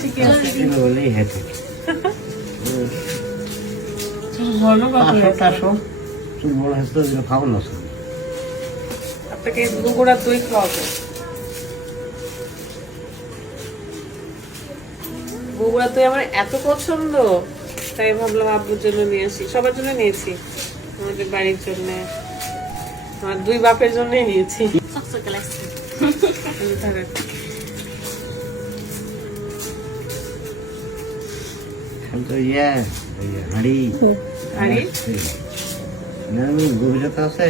ঠিকই আছে। বলেই হেঁটে ঘন কত হয়েছে? 500 চুল বড় হয়েছে তো খাবো না। আপনাকে বগুড়ার দই খাওয়াবো। বগুড়ার দই আমার এত পছন্দ, তাই ভাবলাম আব্বুর জন্য নিয়ে আসি। সবার জন্য নিয়েছি, আমাদের বাড়ির জন্য, আমার দুই বাপের জন্যই নিয়েছি। গভীরতা আছে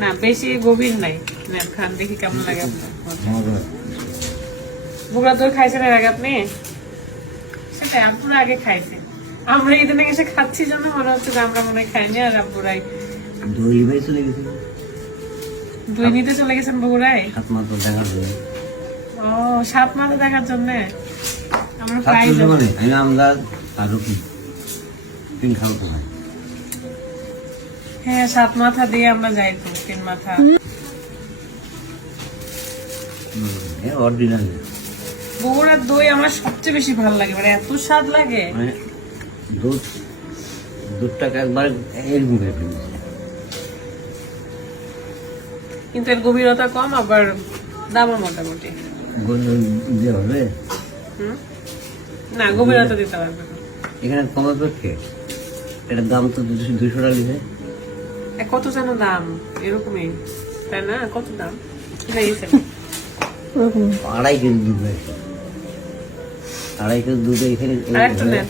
না, বেশি গভীর নাই। নেন খান, দেখি কেমন লাগে আপনার। বগুড়ার দই খাইছেন এর আগে আপনি? সেটাই, আমরা আগে খাইছি। আমরা এদিনে এসে খাচ্ছি জন্য মনে হচ্ছে যে আমরা মনে হয় খাইনি, আর আব্বুরাই দই ভাই চলে গেছে। দই নিতে চলে গেছেন বগুড়ায়। 7 মাস দেখার জন্য। ও, 7 মাস দেখার জন্য। আমরা প্রায় মানে আমি আমদার আরো কি 3 খালো তো ভাই। হ্যাঁ, 7 মাথা দিয়ে আমরা যাই তো, 3 মাথা। অরিজিনাল বগুড়ার দই আমার সবচেয়ে বেশি ভালো লাগে, মানে এত স্বাদ লাগে। মানে দুধটাকে একবার এরকম করে ফেলেছে, কিন্তু এর গভীরতা কম, আবার দামও মোটামুটি। দিয়ে হবে না, গভীরতা দিতে পারবে না। এখানে কমার পক্ষে এটার দাম তো 200 টাকা নিবে। কত যেন দাম, এরকমই তাই না? কত দাম? 2.5 কেজি দুধ হয়েছে। 2.5 কেজি দুধ এখানে আরেকটা নেন।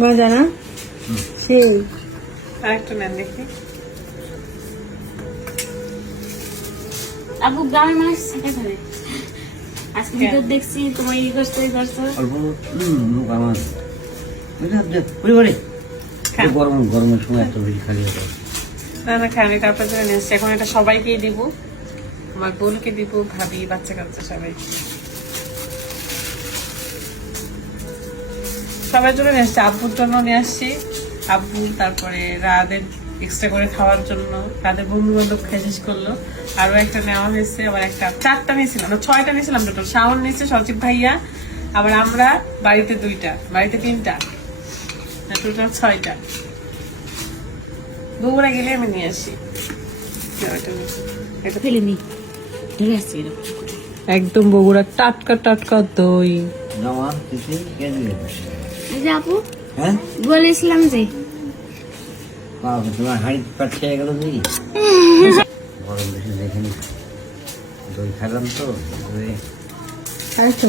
মজা না? সেই আরেকটা নেন দেখি। আপু গ্রামের মানুষ থাকে ধরে আজকে ভিডিও দেখছি তোমার ই করছো অল্প লোক আমার পরিবারে গরমের সময় এত বেশি খালি হতো না না, খান, এটা আপনার জন্য নিয়ে এসছি। এখন এটা সবাইকেই দিব, আমার বোনকে দিব, ভাবি, বাচ্চা কাচ্চা সবাই, সবার জন্য নিয়ে আসছি। আব্বুর জন্য নিয়ে আসছি, আব্বু, তারপরে রাদের এক্সট্রা করে খাওয়ার জন্য, রাদের বন্ধু বান্ধব খেয়ে শেষ করলো। আরো একটা নেওয়া হয়েছে, আবার একটা 4টা নিয়েছিলাম, 6টা নিয়েছিলাম টোটাল। শাওন নিয়েছে, সচিব ভাইয়া, আবার আমরা বাড়িতে 2টা, বাড়িতে 3টা, টোটাল 6টা। বগুড়া গেলে আমি নিয়ে আসি। এটা ফেলিনি ঠিক আছে একদম বগুড়া টাটকা টাটকা দই। আপু হ্যাঁ বলেছিলাম যে তোমার হাড়ি কাট খেয়ে গেল নাকি? গরম বেশি দেখেনি, দই খাইলাম তো। আরেকটা